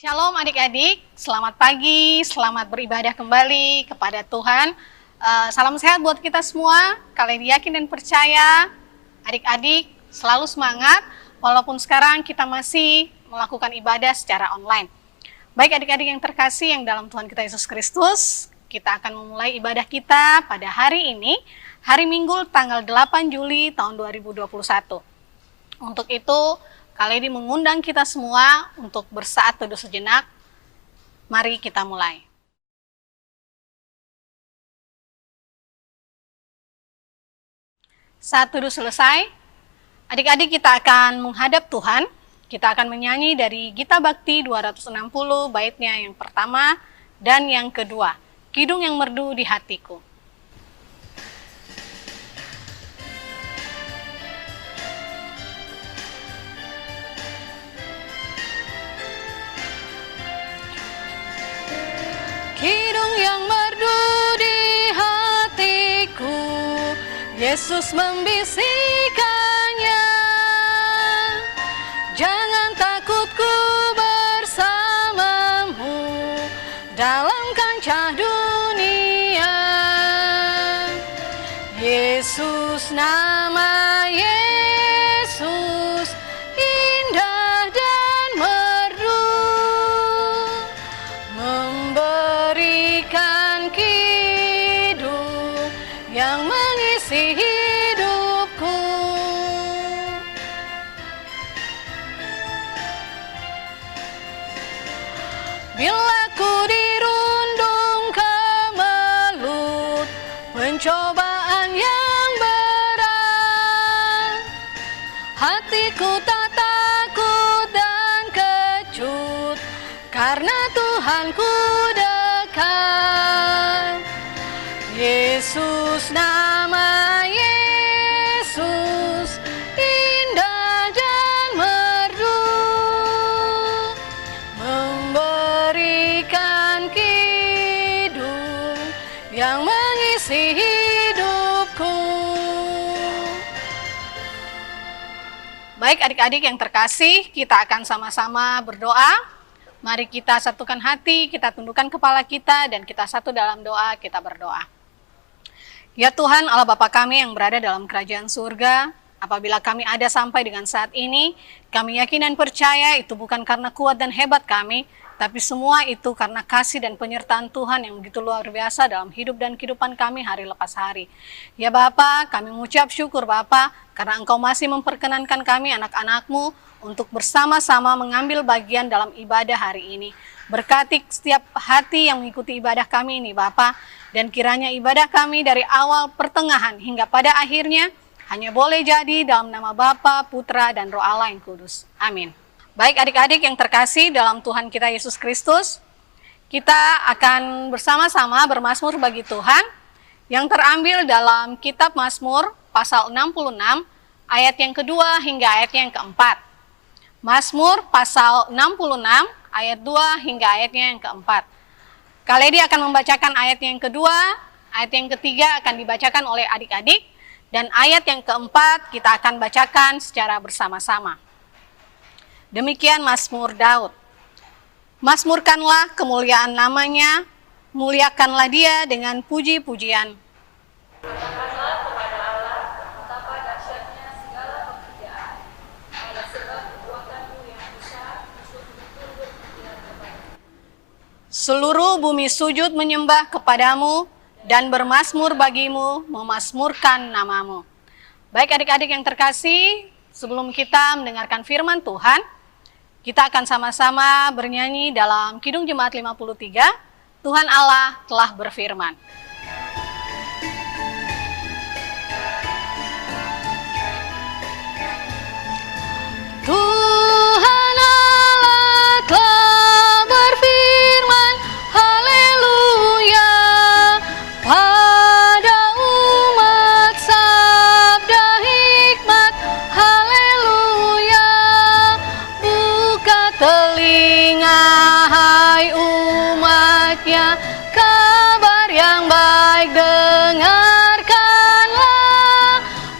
Shalom adik-adik, selamat pagi, selamat beribadah kembali kepada Tuhan. Salam sehat buat kita semua, kalian yakin dan percaya, adik-adik selalu semangat, walaupun sekarang kita masih melakukan ibadah secara online. Baik adik-adik yang terkasih yang dalam Tuhan kita Yesus Kristus, kita akan memulai ibadah kita pada hari ini, hari Minggu tanggal 8 Juli tahun 2021. Untuk itu, kali ini mengundang kita semua untuk bersaat teduh sejenak. Mari kita mulai. Saat teduh selesai, adik-adik kita akan menghadap Tuhan. Kita akan menyanyi dari Gita Bakti 260 baitnya yang pertama dan yang kedua, Kidung yang Merdu di Hatiku. Kidung yang merdu di hatiku, Yesus membisikkannya. Jangan takut, ku bersamamu dalam kancah dunia. Yesus, nama Yesus indah dan merdu, memberikan kidung yang mengisi hidupku. Bila ku dirundung kemelut pencobaan yang berat, hatiku tak takut dan kecut, karena Tuhanku dekat. Yesus, nama Yesus indah dan merdu, memberikan kidung yang mengisi hidupku. Baik adik-adik yang terkasih, kita akan sama-sama berdoa. Mari kita satukan hati, kita tundukkan kepala kita, dan kita satu dalam doa, kita berdoa. Ya Tuhan, Allah Bapa kami yang berada dalam kerajaan surga, apabila kami ada sampai dengan saat ini, kami yakin dan percaya itu bukan karena kuat dan hebat kami, tapi semua itu karena kasih dan penyertaan Tuhan yang begitu luar biasa dalam hidup dan kehidupan kami hari lepas hari. Ya Bapa, kami mengucap syukur Bapa, karena Engkau masih memperkenankan kami anak-anak-Mu untuk bersama-sama mengambil bagian dalam ibadah hari ini. Berkati setiap hati yang mengikuti ibadah kami ini Bapa, dan kiranya ibadah kami dari awal pertengahan hingga pada akhirnya hanya boleh jadi dalam nama Bapa, Putra, dan Roh Allah yang kudus. Amin. Baik adik-adik yang terkasih dalam Tuhan kita Yesus Kristus, kita akan bersama-sama bermazmur bagi Tuhan yang terambil dalam kitab Mazmur pasal 66 ayat yang kedua hingga ayat yang keempat. Mazmur pasal 66 ayat 2 hingga ayatnya yang keempat. Kaledi akan membacakan ayat yang kedua, ayat yang ketiga akan dibacakan oleh adik-adik, dan ayat yang keempat kita akan bacakan secara bersama-sama. Demikian Mazmur Daud. Mazmurkanlah kemuliaan namanya, muliakanlah dia dengan puji-pujian. Seluruh bumi sujud menyembah kepadamu dan bermazmur bagimu, memazmurkan namamu. Baik adik-adik yang terkasih, sebelum kita mendengarkan firman Tuhan, kita akan sama-sama bernyanyi dalam Kidung Jemaat 53, Tuhan Allah telah berfirman. Tuhan Allah telah berfirman, haleluya, pada umat sabda hikmat, haleluya, buka telinga hai umatnya, kabar yang baik dengarkanlah,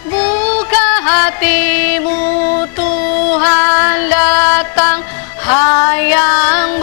buka hatimu Tuhan datang, hai yang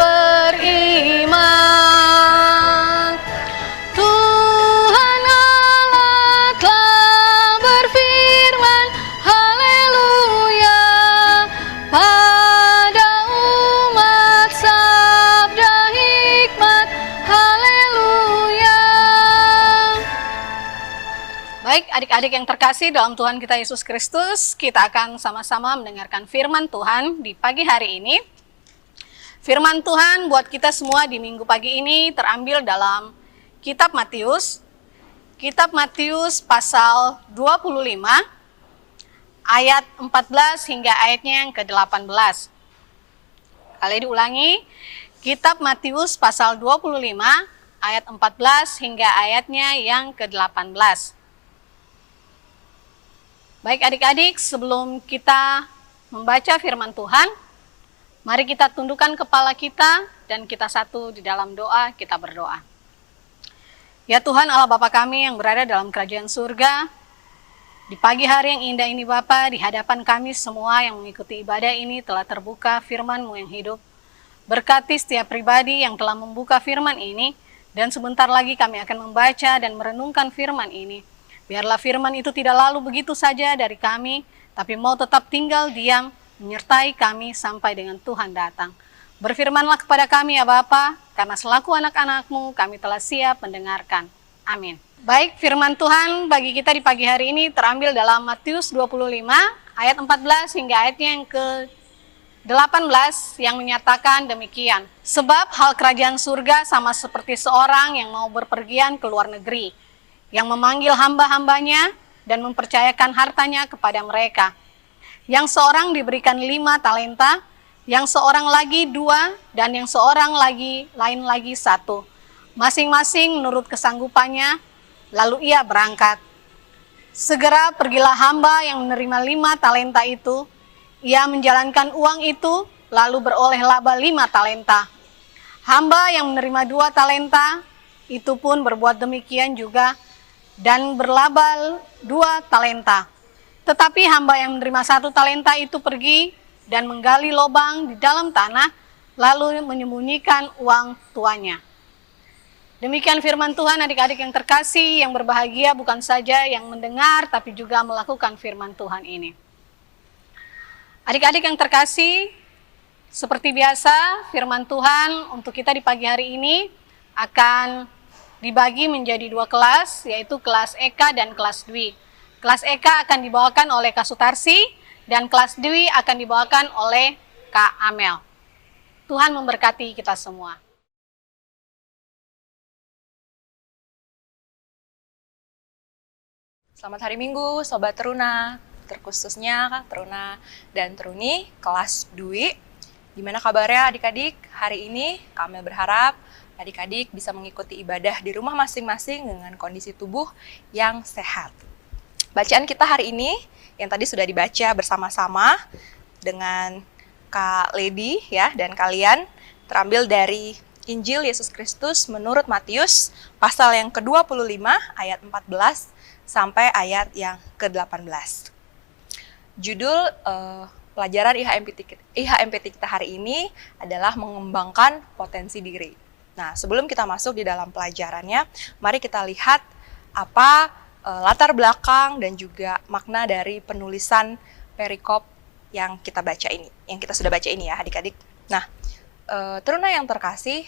Adik-adik yang terkasih dalam Tuhan kita Yesus Kristus, kita akan sama-sama mendengarkan firman Tuhan di pagi hari ini. Firman Tuhan buat kita semua di minggu pagi ini terambil dalam Kitab Matius. Kitab Matius pasal 25, ayat 14 hingga ayatnya yang ke-18. Kali diulangi, Kitab Matius pasal 25, ayat 14 hingga ayatnya yang ke-18. Baik adik-adik, sebelum kita membaca firman Tuhan, mari kita tundukkan kepala kita dan kita satu di dalam doa, kita berdoa. Ya Tuhan Allah Bapa kami yang berada dalam kerajaan surga, di pagi hari yang indah ini Bapa, di hadapan kami semua yang mengikuti ibadah ini telah terbuka firman-Mu yang hidup. Berkati setiap pribadi yang telah membuka firman ini, dan sebentar lagi kami akan membaca dan merenungkan firman ini. Biarlah firman itu tidak lalu begitu saja dari kami, tapi mau tetap tinggal diam, menyertai kami sampai dengan Tuhan datang. Berfirmanlah kepada kami ya Bapa, karena selaku anak-anak-Mu kami telah siap mendengarkan. Amin. Baik, firman Tuhan bagi kita di pagi hari ini terambil dalam Matius 25, ayat 14 hingga ayatnya yang ke-18 yang menyatakan demikian. Sebab hal kerajaan surga sama seperti seorang yang mau berpergian ke luar negeri, yang memanggil hamba-hambanya dan mempercayakan hartanya kepada mereka. Yang seorang diberikan 5 talenta, yang seorang lagi 2, dan yang seorang lain lagi 1. Masing-masing menurut kesanggupannya, lalu ia berangkat. Segera pergilah hamba yang menerima 5 talenta itu, ia menjalankan uang itu, lalu beroleh laba 5 talenta. Hamba yang menerima 2 talenta, itu pun berbuat demikian juga, dan berlaba 2 talenta. Tetapi hamba yang menerima 1 talenta itu pergi dan menggali lubang di dalam tanah, lalu menyembunyikan uang tuannya. Demikian firman Tuhan adik-adik yang terkasih, yang berbahagia bukan saja yang mendengar, tapi juga melakukan firman Tuhan ini. Adik-adik yang terkasih, seperti biasa firman Tuhan untuk kita di pagi hari ini akan dibagi menjadi 2 kelas, yaitu kelas Eka dan kelas Dwi. Kelas Eka akan dibawakan oleh Kak Sutarsi, dan kelas Dwi akan dibawakan oleh Kak Amel. Tuhan memberkati kita semua. Selamat hari Minggu, Sobat Teruna, terkhususnya Kak Teruna dan Teruni, kelas Dwi. Gimana kabarnya adik-adik? Hari ini kami berharap adik-adik bisa mengikuti ibadah di rumah masing-masing dengan kondisi tubuh yang sehat. Bacaan kita hari ini yang tadi sudah dibaca bersama-sama dengan Kak Lady ya dan kalian terambil dari Injil Yesus Kristus menurut Matius pasal yang ke-25 ayat 14 sampai ayat yang ke-18. Judul pelajaran IHMPT kita hari ini adalah mengembangkan potensi diri. Nah, sebelum kita masuk di dalam pelajarannya, mari kita lihat apa latar belakang dan juga makna dari penulisan perikop yang kita baca ini, yang kita sudah baca ini ya adik-adik. Nah, Teruna yang terkasih,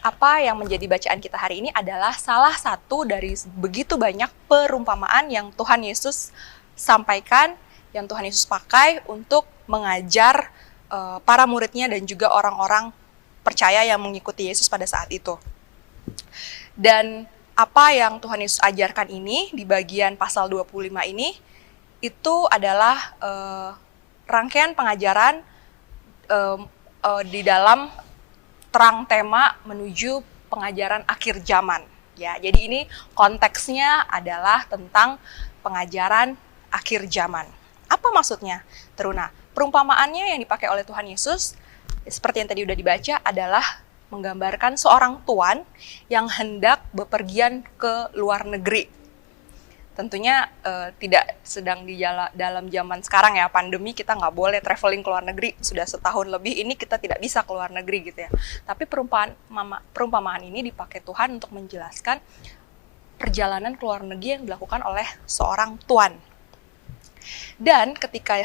apa yang menjadi bacaan kita hari ini adalah salah satu dari begitu banyak perumpamaan yang Tuhan Yesus sampaikan, yang Tuhan Yesus pakai untuk mengajar para muridnya dan juga orang-orang percaya yang mengikuti Yesus pada saat itu. Dan apa yang Tuhan Yesus ajarkan ini di bagian pasal 25 ini, itu adalah rangkaian pengajaran di dalam terang tema menuju pengajaran akhir zaman. Ya, jadi ini konteksnya adalah tentang pengajaran akhir zaman. Apa maksudnya, Teruna? Perumpamaannya yang dipakai oleh Tuhan Yesus seperti yang tadi udah dibaca adalah menggambarkan seorang tuan yang hendak bepergian ke luar negeri. Tentunya tidak sedang di dalam zaman sekarang ya, pandemi, kita nggak boleh traveling ke luar negeri. Sudah setahun lebih ini kita tidak bisa ke luar negeri gitu ya. Tapi perumpamaan ini dipakai Tuhan untuk menjelaskan perjalanan ke luar negeri yang dilakukan oleh seorang tuan. Dan ketika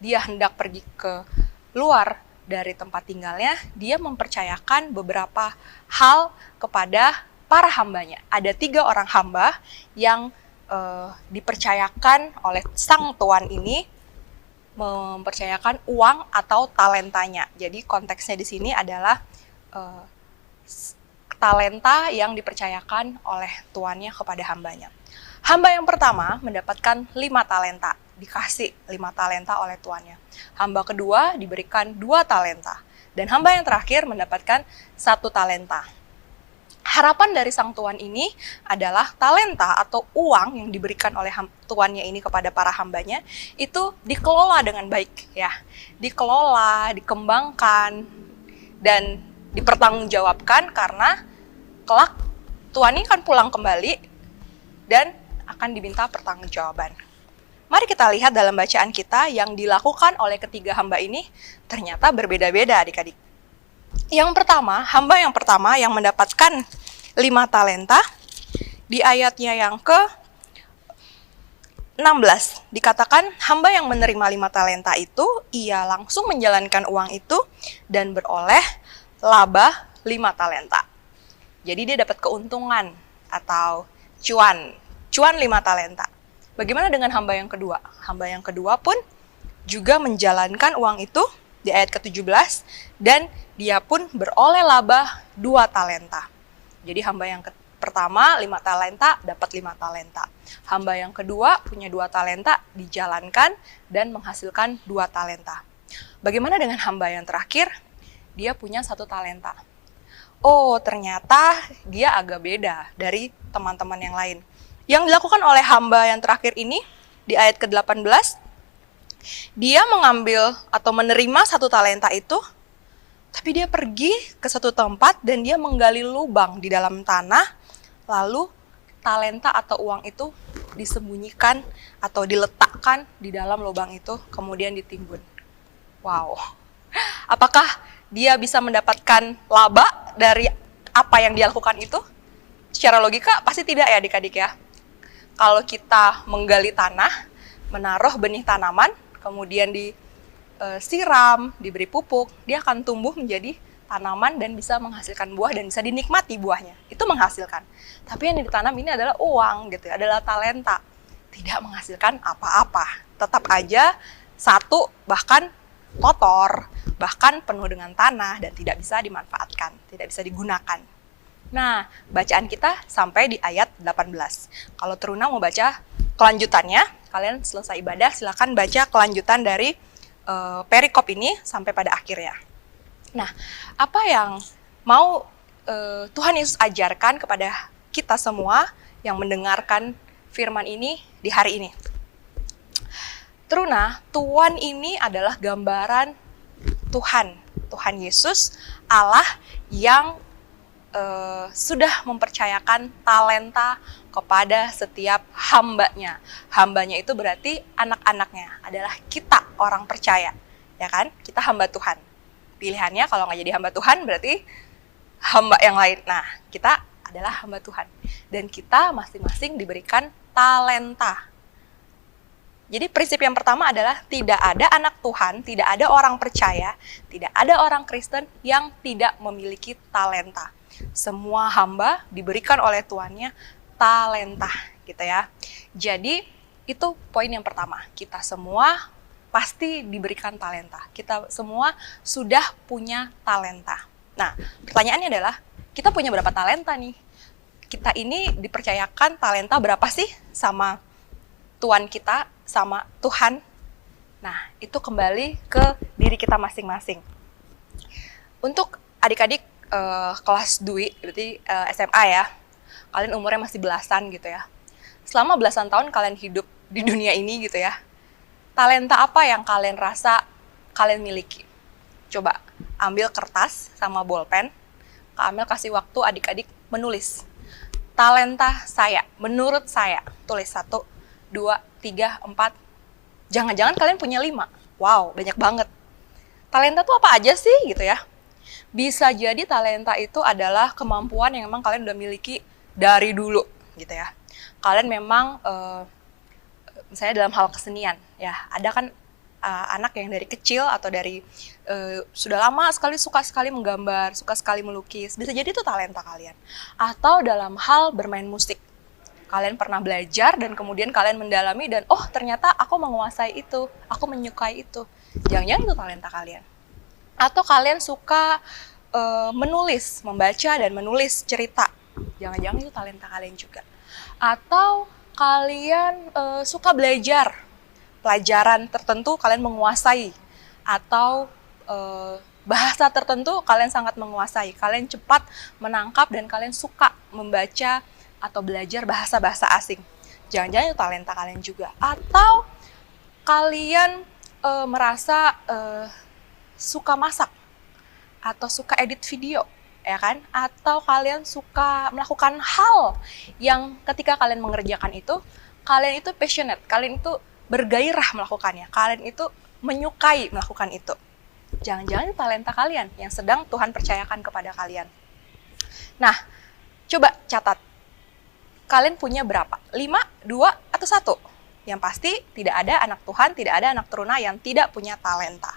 dia hendak pergi ke luar dari tempat tinggalnya, dia mempercayakan beberapa hal kepada para hambanya. Ada 3 orang hamba yang dipercayakan oleh sang tuan ini mempercayakan uang atau talentanya. Jadi konteksnya di sini adalah talenta yang dipercayakan oleh tuannya kepada hambanya. Hamba yang pertama mendapatkan 5 talenta, dikasih 5 talenta oleh tuannya. Hamba kedua diberikan 2 talenta, dan hamba yang terakhir mendapatkan 1 talenta. Harapan dari sang tuan ini adalah talenta atau uang yang diberikan oleh tuannya ini kepada para hambanya itu dikelola dengan baik, ya, dikelola, dikembangkan, dan dipertanggungjawabkan karena kelak tuan ini kan pulang kembali dan akan diminta pertanggungjawaban. Mari kita lihat dalam bacaan kita yang dilakukan oleh ketiga hamba ini ternyata berbeda-beda adik-adik. Yang pertama, hamba yang pertama yang mendapatkan 5 talenta, di ayatnya yang ke-16 dikatakan hamba yang menerima 5 talenta itu, ia langsung menjalankan uang itu dan beroleh laba 5 talenta. Jadi dia dapat keuntungan atau cuan 5 talenta. Bagaimana dengan hamba yang kedua? Hamba yang kedua pun juga menjalankan uang itu di ayat ke-17 dan dia pun beroleh laba 2 talenta. Jadi hamba yang pertama 5 talenta dapat 5 talenta. Hamba yang kedua punya 2 talenta dijalankan dan menghasilkan 2 talenta. Bagaimana dengan hamba yang terakhir? Dia punya 1 talenta. Oh, ternyata dia agak beda dari teman-teman yang lain. Yang dilakukan oleh hamba yang terakhir ini di ayat ke-18, dia mengambil atau menerima 1 talenta itu, tapi dia pergi ke satu tempat dan dia menggali lubang di dalam tanah, lalu talenta atau uang itu disembunyikan atau diletakkan di dalam lubang itu, kemudian ditimbun. Wow, apakah dia bisa mendapatkan laba dari apa yang dia lakukan itu? Secara logika pasti tidak ya adik-adik ya. Kalau kita menggali tanah, menaruh benih tanaman, kemudian disiram, diberi pupuk, dia akan tumbuh menjadi tanaman dan bisa menghasilkan buah dan bisa dinikmati buahnya. Itu menghasilkan. Tapi yang ditanam ini adalah uang gitu, adalah talenta. Tidak menghasilkan apa-apa. Tetap aja satu bahkan kotor, bahkan penuh dengan tanah dan tidak bisa dimanfaatkan, tidak bisa digunakan. Nah, bacaan kita sampai di ayat 18. Kalau Teruna mau baca kelanjutannya, kalian selesai ibadah, silakan baca kelanjutan dari perikop ini sampai pada akhirnya. Nah, apa yang mau Tuhan Yesus ajarkan kepada kita semua yang mendengarkan firman ini di hari ini? Teruna, Tuhan ini adalah gambaran Tuhan Yesus, Allah yang sudah mempercayakan talenta kepada setiap hambanya. Hambanya itu berarti anak-anaknya, adalah kita orang percaya, ya kan? Kita hamba Tuhan. Pilihannya kalau nggak jadi hamba Tuhan berarti hamba yang lain. Nah, kita adalah hamba Tuhan. Dan kita masing-masing diberikan talenta. Jadi prinsip yang pertama adalah tidak ada anak Tuhan, tidak ada orang percaya, tidak ada orang Kristen yang tidak memiliki talenta. Semua hamba diberikan oleh tuannya talenta, gitu ya. Jadi itu poin yang pertama. Kita semua pasti diberikan talenta. Kita semua sudah punya talenta. Nah, pertanyaannya adalah kita punya berapa talenta nih? Kita ini dipercayakan talenta berapa sih sama Tuhan kita, sama Tuhan? Nah, itu kembali ke diri kita masing-masing. Untuk adik-adik kelas DUI, berarti SMA ya, kalian umurnya masih belasan gitu ya. Selama belasan tahun kalian hidup di dunia ini gitu ya, talenta apa yang kalian rasa kalian miliki? Coba ambil kertas sama bolpen, Kak Amel kasih waktu adik-adik menulis. Talenta saya, menurut saya, tulis 1, 2, 3, 4, jangan-jangan kalian punya 5. Wow, banyak banget. Talenta tuh apa aja sih gitu ya? Bisa jadi talenta itu adalah kemampuan yang memang kalian udah miliki dari dulu gitu ya. Kalian memang misalnya dalam hal kesenian ya, ada kan anak yang dari kecil atau dari sudah lama sekali suka sekali menggambar, suka sekali melukis. Bisa jadi itu talenta kalian. Atau dalam hal bermain musik. Kalian pernah belajar dan kemudian kalian mendalami dan oh ternyata aku menguasai itu, aku menyukai itu. Jangan-jangan itu talenta kalian. Atau kalian suka menulis, membaca dan menulis cerita. Jangan-jangan itu talenta kalian juga. Atau kalian suka belajar pelajaran tertentu kalian menguasai, atau bahasa tertentu kalian sangat menguasai, kalian cepat menangkap dan kalian suka membaca atau belajar bahasa-bahasa asing. Jangan-jangan itu talenta kalian juga. Atau kalian merasa suka masak atau suka edit video, ya kan? Atau kalian suka melakukan hal yang ketika kalian mengerjakan itu, kalian itu passionate, kalian itu bergairah melakukannya, kalian itu menyukai melakukan itu. Jangan-jangan itu talenta kalian yang sedang Tuhan percayakan kepada kalian. Nah, coba catat. Kalian punya berapa? 5, 2, atau 1? Yang pasti tidak ada anak Tuhan, tidak ada anak teruna yang tidak punya talenta.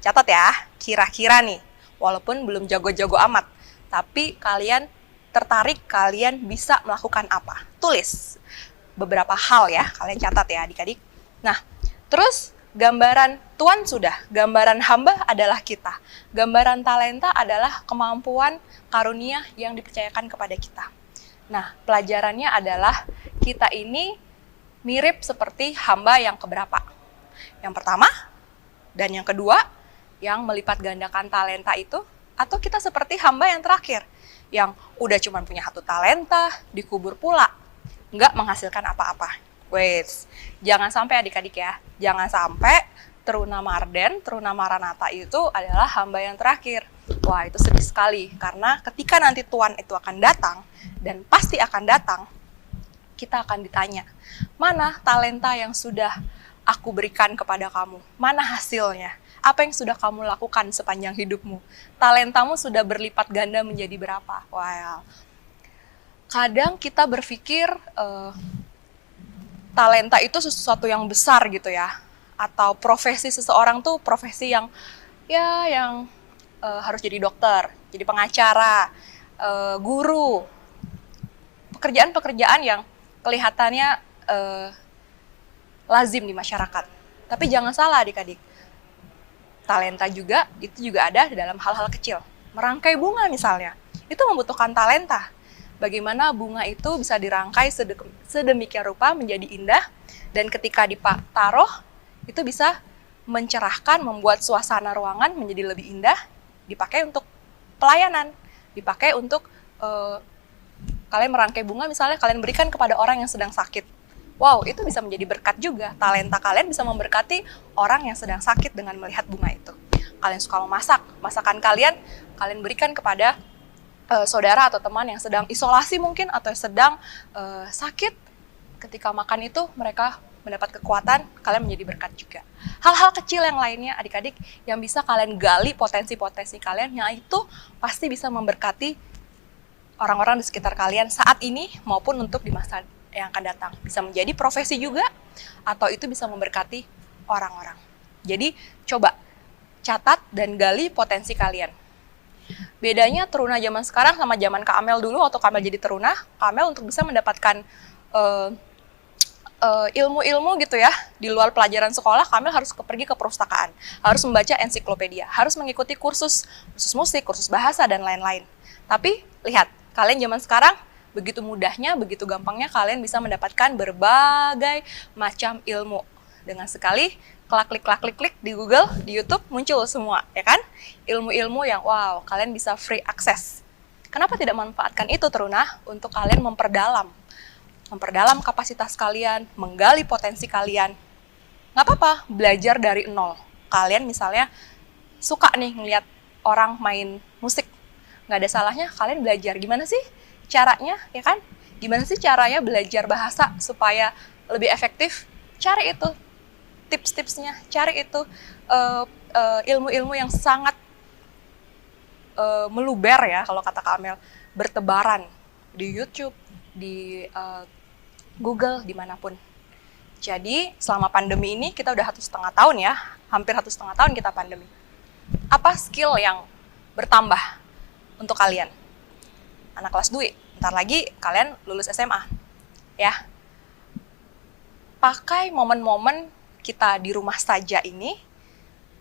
Catat ya, kira-kira nih, walaupun belum jago-jago amat, tapi kalian tertarik, kalian bisa melakukan apa? Tulis beberapa hal ya, kalian catat ya adik-adik. Nah, terus gambaran Tuhan sudah, gambaran hamba adalah kita. Gambaran talenta adalah kemampuan karunia yang dipercayakan kepada kita. Nah, pelajarannya adalah kita ini mirip seperti hamba yang keberapa? Yang pertama dan yang kedua yang melipat gandakan talenta itu, atau kita seperti hamba yang terakhir yang udah cuma punya 1 talenta, dikubur pula, nggak menghasilkan apa-apa. Wait, jangan sampai adik-adik ya, jangan sampai Teruna Marden, Teruna Maranatha itu adalah hamba yang terakhir. Wah, itu sedih sekali, karena ketika nanti Tuhan itu akan datang, dan pasti akan datang, kita akan ditanya, mana talenta yang sudah aku berikan kepada kamu? Mana hasilnya? Apa yang sudah kamu lakukan sepanjang hidupmu? Talentamu sudah berlipat ganda menjadi berapa? Wow. Kadang kita berpikir talenta itu sesuatu yang besar gitu ya, atau profesi seseorang tuh profesi yang harus jadi dokter, jadi pengacara, guru, pekerjaan-pekerjaan yang kelihatannya lazim di masyarakat. Tapi jangan salah adik-adik, talenta juga itu juga ada di dalam hal-hal kecil. Merangkai bunga misalnya, itu membutuhkan talenta. Bagaimana bunga itu bisa dirangkai sedemikian rupa menjadi indah, dan ketika ditaruh itu bisa mencerahkan, membuat suasana ruangan menjadi lebih indah, dipakai untuk pelayanan, dipakai untuk kalian merangkai bunga misalnya kalian berikan kepada orang yang sedang sakit. Wow, itu bisa menjadi berkat juga. Talenta kalian bisa memberkati orang yang sedang sakit dengan melihat bunga itu. Kalian suka memasak, masakan kalian berikan kepada saudara atau teman yang sedang isolasi mungkin, atau sedang sakit. Ketika makan itu mereka mendapat kekuatan, kalian menjadi berkat juga. Hal-hal kecil yang lainnya adik-adik yang bisa kalian gali potensi-potensi kalian, yang itu pasti bisa memberkati orang-orang di sekitar kalian saat ini maupun untuk di masa yang akan datang. Bisa menjadi profesi juga, atau itu bisa memberkati orang-orang. Jadi coba catat dan gali potensi kalian. Bedanya teruna zaman sekarang sama zaman Kak Amel dulu, waktu Kak Amel jadi teruna, Kak Amel untuk bisa mendapatkan ilmu-ilmu gitu ya, di luar pelajaran sekolah, Kak Amel harus pergi ke perpustakaan, harus membaca ensiklopedia, harus mengikuti kursus musik, kursus bahasa, dan lain-lain. Tapi lihat, kalian zaman sekarang begitu mudahnya, begitu gampangnya kalian bisa mendapatkan berbagai macam ilmu. Dengan sekali klik di Google, di YouTube, muncul semua, ya kan? Ilmu-ilmu yang wow, kalian bisa free access. Kenapa tidak manfaatkan itu teruna untuk kalian memperdalam kapasitas kalian, menggali potensi kalian. Nggak apa-apa, belajar dari nol. Kalian misalnya suka nih ngeliat orang main musik, nggak ada salahnya kalian belajar gimana sih caranya, ya kan? Gimana sih caranya belajar bahasa supaya lebih efektif? Cari itu tips-tipsnya, cari itu ilmu-ilmu yang sangat meluber ya, kalau kata Kak Amel, bertebaran di YouTube, di Google, dimanapun. Jadi selama pandemi ini kita udah 1,5 tahun ya, hampir 1,5 tahun kita pandemi. Apa skill yang bertambah untuk kalian? Anak kelas 2, bentar lagi kalian lulus SMA. ya. Pakai momen-momen kita di rumah saja ini,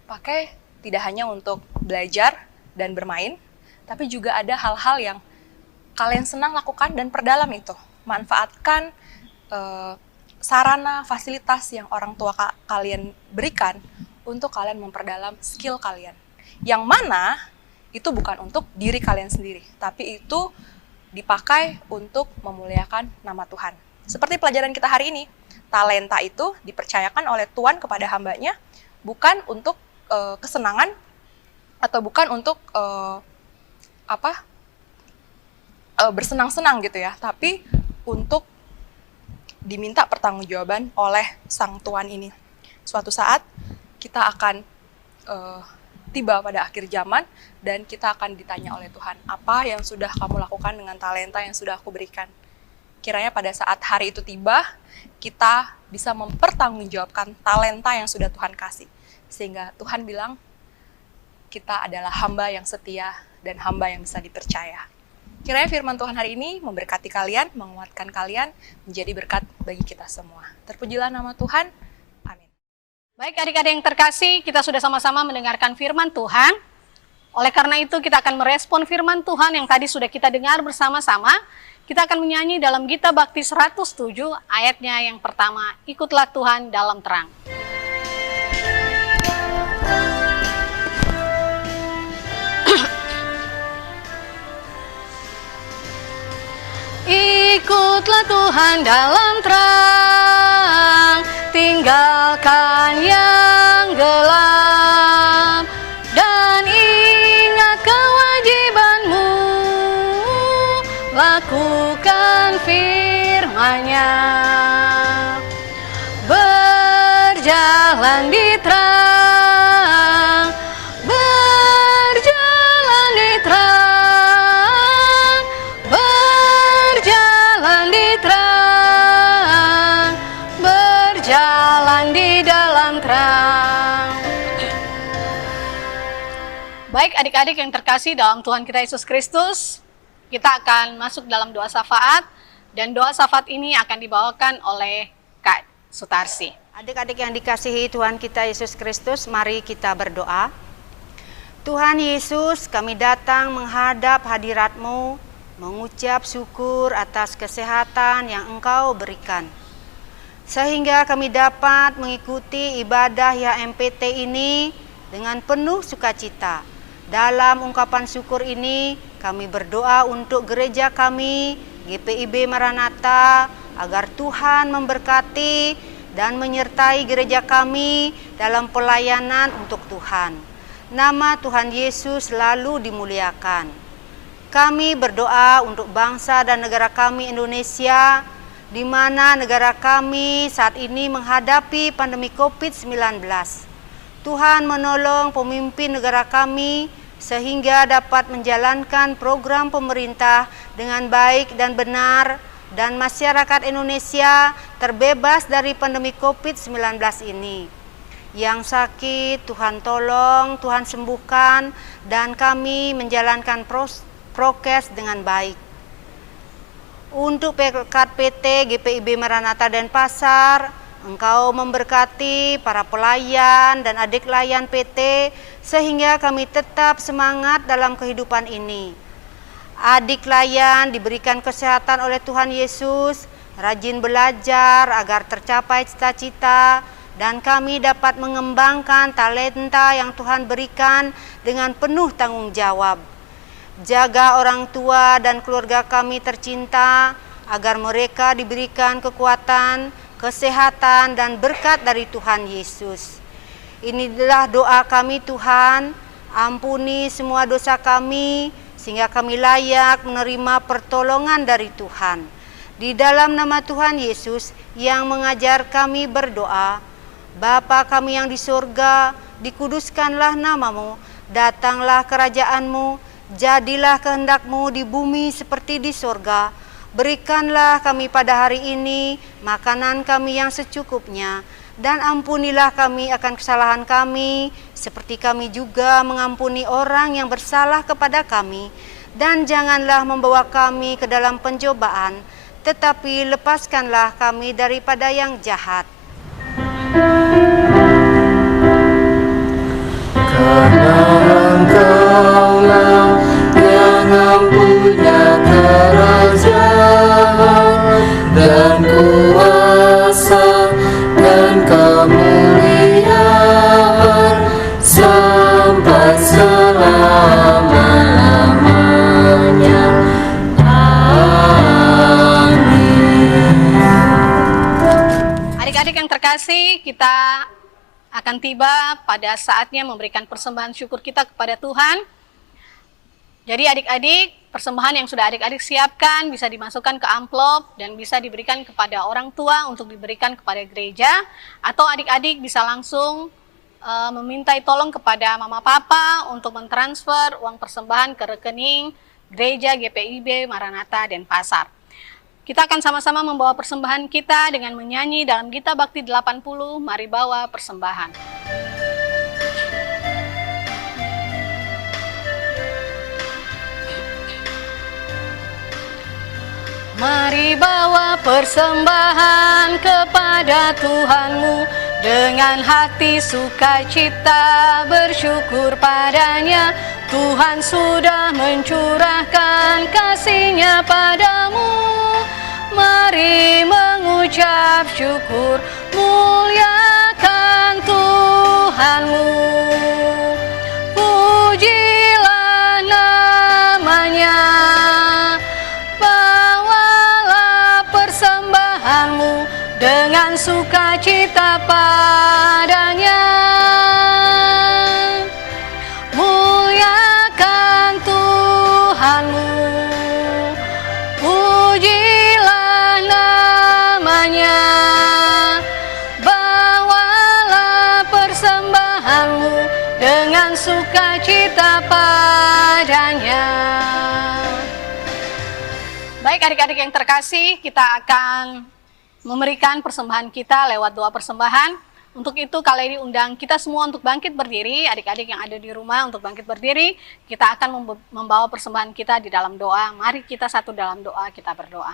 pakai tidak hanya untuk belajar dan bermain, tapi juga ada hal-hal yang kalian senang lakukan dan perdalam itu. Manfaatkan sarana, fasilitas yang orang tua kalian berikan untuk kalian memperdalam skill kalian. Yang mana itu bukan untuk diri kalian sendiri, tapi itu dipakai untuk memuliakan nama Tuhan. Seperti pelajaran kita hari ini, talenta itu dipercayakan oleh Tuhan kepada hambanya, bukan untuk kesenangan atau bukan untuk bersenang-senang gitu ya, tapi untuk diminta pertanggungjawaban oleh sang Tuhan ini. Suatu saat kita akan tiba pada akhir zaman dan kita akan ditanya oleh Tuhan, apa yang sudah kamu lakukan dengan talenta yang sudah aku berikan? Kiranya pada saat hari itu tiba, kita bisa mempertanggungjawabkan talenta yang sudah Tuhan kasih. Sehingga Tuhan bilang, kita adalah hamba yang setia dan hamba yang bisa dipercaya. Kiranya firman Tuhan hari ini memberkati kalian, menguatkan kalian, menjadi berkat bagi kita semua. Terpujilah nama Tuhan. Amin. Baik adik-adik yang terkasih, kita sudah sama-sama mendengarkan firman Tuhan. Oleh karena itu kita akan merespon firman Tuhan yang tadi sudah kita dengar bersama-sama. Kita akan menyanyi dalam Gita Bakti 107 ayatnya yang pertama, ikutlah Tuhan dalam terang. Ikutlah Tuhan dalam terang, tinggalkan yang gelap, dan ingat kewajibanmu, lakukan firman-Nya. Berjalan di terang, berjalan di terang, berjalan di terang, berjalan di dalam terang. Baik adik-adik yang terkasih dalam Tuhan kita Yesus Kristus, kita akan masuk dalam doa syafaat, dan doa syafaat ini akan dibawakan oleh Kak Sutarsi. Adik-adik yang dikasihi Tuhan kita Yesus Kristus, mari kita berdoa. Tuhan Yesus, kami datang menghadap hadirat-Mu, mengucap syukur atas kesehatan yang Engkau berikan, sehingga kami dapat mengikuti ibadah YMPT ini dengan penuh sukacita. Dalam ungkapan syukur ini, kami berdoa untuk gereja kami, GPIB Maranatha, agar Tuhan memberkati dan menyertai gereja kami dalam pelayanan untuk Tuhan. Nama Tuhan Yesus selalu dimuliakan. Kami berdoa untuk bangsa dan negara kami Indonesia, di mana negara kami saat ini menghadapi pandemi COVID-19. Tuhan menolong pemimpin negara kami sehingga dapat menjalankan program pemerintah dengan baik dan benar, dan masyarakat Indonesia terbebas dari pandemi COVID-19 ini. Yang sakit Tuhan tolong, Tuhan sembuhkan, dan kami menjalankan prokes dengan baik. Untuk perekat PT GPIB Maranatha Denpasar, Engkau memberkati para pelayan dan adik layan PT sehingga kami tetap semangat dalam kehidupan ini. Adik layan diberikan kesehatan oleh Tuhan Yesus, rajin belajar agar tercapai cita-cita, dan kami dapat mengembangkan talenta yang Tuhan berikan dengan penuh tanggung jawab. Jaga orang tua dan keluarga kami tercinta agar mereka diberikan kekuatan, kesehatan, dan berkat dari Tuhan Yesus. Inilah doa kami Tuhan, ampuni semua dosa kami, sehingga kami layak menerima pertolongan dari Tuhan. Di dalam nama Tuhan Yesus yang mengajar kami berdoa, Bapa kami yang di surga, dikuduskanlah namamu, datanglah kerajaanmu, jadilah kehendak-Mu di bumi seperti di surga. Berikanlah kami pada hari ini makanan kami yang secukupnya, dan ampunilah kami akan kesalahan kami, seperti kami juga mengampuni orang yang bersalah kepada kami. Dan janganlah membawa kami ke dalam pencobaan, tetapi lepaskanlah kami daripada yang jahat. Karena Engkaulah yang mempunya kerajaan dan kuasa dan kemuliaan sampai selama-lamanya. Amin. Adik-adik yang terkasih, kita akan tiba pada saatnya memberikan persembahan syukur kita kepada Tuhan. Jadi adik-adik, persembahan yang sudah adik-adik siapkan bisa dimasukkan ke amplop dan bisa diberikan kepada orang tua untuk diberikan kepada gereja, atau adik-adik bisa langsung memintai tolong kepada mama papa untuk mentransfer uang persembahan ke rekening gereja GPIB Maranatha Denpasar. Kita akan sama-sama membawa persembahan kita dengan menyanyi dalam Gita Bakti 80, mari bawa persembahan. Mari bawa persembahan kepada Tuhanmu dengan hati sukacita bersyukur padanya. Tuhan sudah mencurahkan kasih-Nya padamu. Mari mengucap syukur, muliakan Tuhanmu. Pujilah namanya, bawalah persembahanmu dengan sukacita padanya. Muliakan Tuhanmu, pujilah namanya, bawalah persembahanmu dengan sukacita padanya. Baik adik-adik yang terkasih, kita akan memberikan persembahan kita lewat doa persembahan. Untuk itu kali ini undang kita semua untuk bangkit berdiri, adik-adik yang ada di rumah untuk bangkit berdiri. Kita akan membawa persembahan kita di dalam doa. Mari kita satu dalam doa, kita berdoa.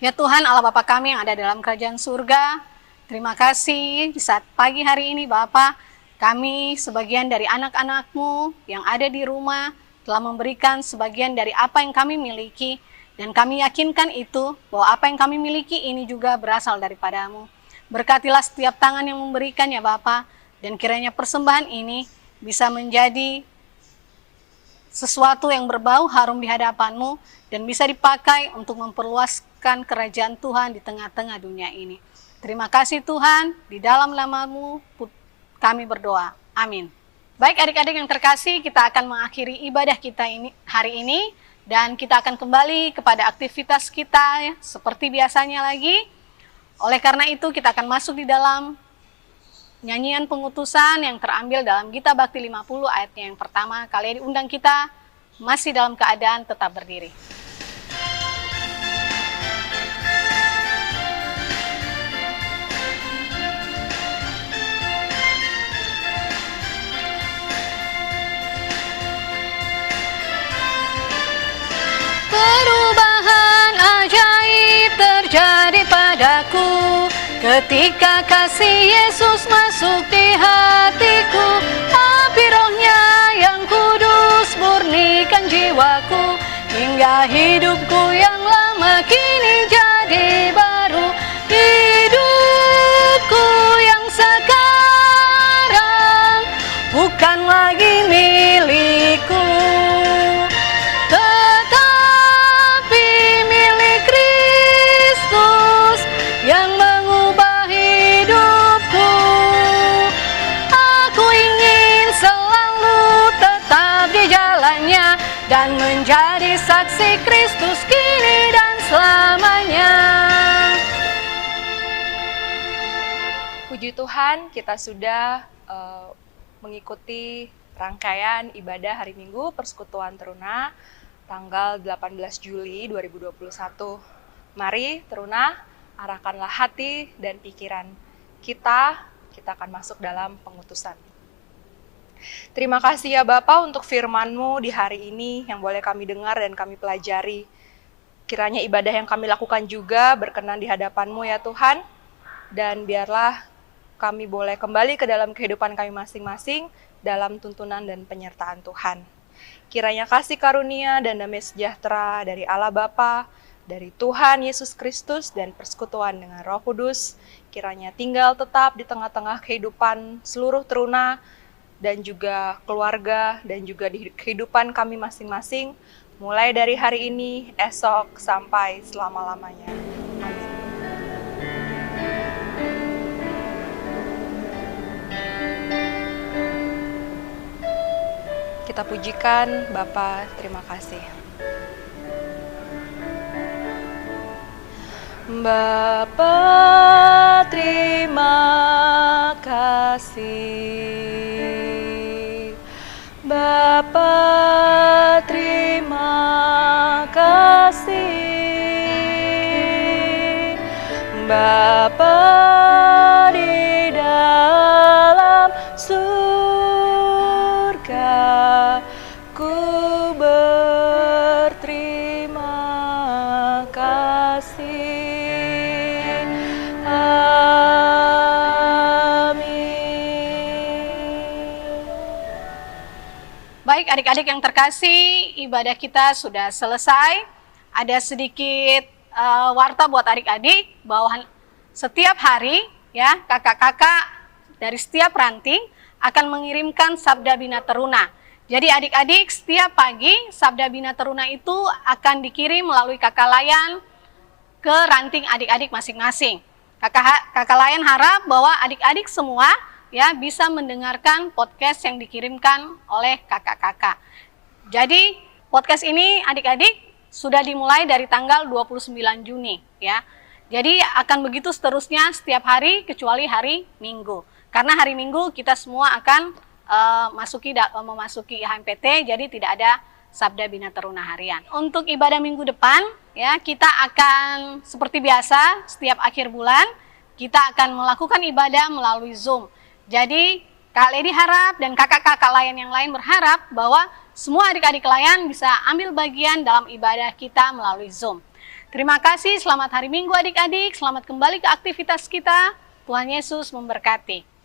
Ya Tuhan Allah Bapa kami yang ada dalam kerajaan surga, terima kasih di saat pagi hari ini Bapa, kami sebagian dari anak-anak-Mu yang ada di rumah telah memberikan sebagian dari apa yang kami miliki. Dan kami yakinkan itu bahwa apa yang kami miliki ini juga berasal daripada-Mu. Berkatilah setiap tangan yang memberikan ya Bapa, dan kiranya persembahan ini bisa menjadi sesuatu yang berbau harum di hadapan-Mu dan bisa dipakai untuk memperluaskan kerajaan Tuhan di tengah-tengah dunia ini. Terima kasih Tuhan, di dalam nama-Mu kami berdoa. Amin. Baik adik-adik yang terkasih, kita akan mengakhiri ibadah kita ini hari ini dan kita akan kembali kepada aktivitas kita ya, seperti biasanya lagi. Oleh karena itu kita akan masuk di dalam nyanyian pengutusan yang terambil dalam Gita Bakti 50 ayatnya yang pertama. Kali ini undang kita masih dalam keadaan tetap berdiri. Perubahan ajaib terjadi padaku ketika kasih Yesus masuk di hatiku. Api Roh-Nya yang kudus murnikan jiwaku, hingga hidupku yang lama kini jadi baru. Hidupku yang sekarang bukan lagi milikku, yang mengubah hidupku. Aku ingin selalu tetap di jalannya dan menjadi saksi Kristus kini dan selamanya. Puji Tuhan, kita sudah mengikuti rangkaian ibadah hari Minggu Persekutuan Teruna tanggal 18 Juli 2021. Mari Teruna, arahkanlah hati dan pikiran kita akan masuk dalam pengutusan. Terima kasih ya Bapa untuk firman-Mu di hari ini yang boleh kami dengar dan kami pelajari. Kiranya ibadah yang kami lakukan juga berkenan di hadapan-Mu ya Tuhan, dan biarlah kami boleh kembali ke dalam kehidupan kami masing-masing dalam tuntunan dan penyertaan Tuhan. Kiranya kasih karunia dan damai sejahtera dari Allah Bapa, dari Tuhan Yesus Kristus dan persekutuan dengan Roh Kudus, kiranya tinggal tetap di tengah-tengah kehidupan seluruh teruna dan juga keluarga dan juga di kehidupan kami masing-masing, mulai dari hari ini, esok, sampai selama-lamanya. Amin. Kita pujikan Bapa, terima kasih. Bapa, terima kasih. Bapa, terima kasih. Bapa di dalam surga, ku berterima kasih. Baik adik-adik yang terkasih, ibadah kita sudah selesai. Ada sedikit warta buat adik-adik bahwa setiap hari ya kakak-kakak dari setiap ranting akan mengirimkan Sabda Bina Teruna. Jadi adik-adik setiap pagi Sabda Bina Teruna itu akan dikirim melalui kakak layan ke ranting adik-adik masing-masing. Kakak layan harap bahwa adik-adik semua ya bisa mendengarkan podcast yang dikirimkan oleh kakak-kakak. Jadi podcast ini adik-adik sudah dimulai dari tanggal 29 Juni ya. Jadi akan begitu seterusnya setiap hari kecuali hari Minggu. Karena hari Minggu kita semua akan memasuki HMPT, jadi tidak ada Sabda Bina Teruna harian. Untuk ibadah minggu depan ya kita akan seperti biasa setiap akhir bulan kita akan melakukan ibadah melalui Zoom. Jadi Kak Lady harap dan kakak-kakak layan yang lain berharap bahwa semua adik-adik layan bisa ambil bagian dalam ibadah kita melalui Zoom. Terima kasih, selamat hari Minggu adik-adik, selamat kembali ke aktivitas kita. Tuhan Yesus memberkati.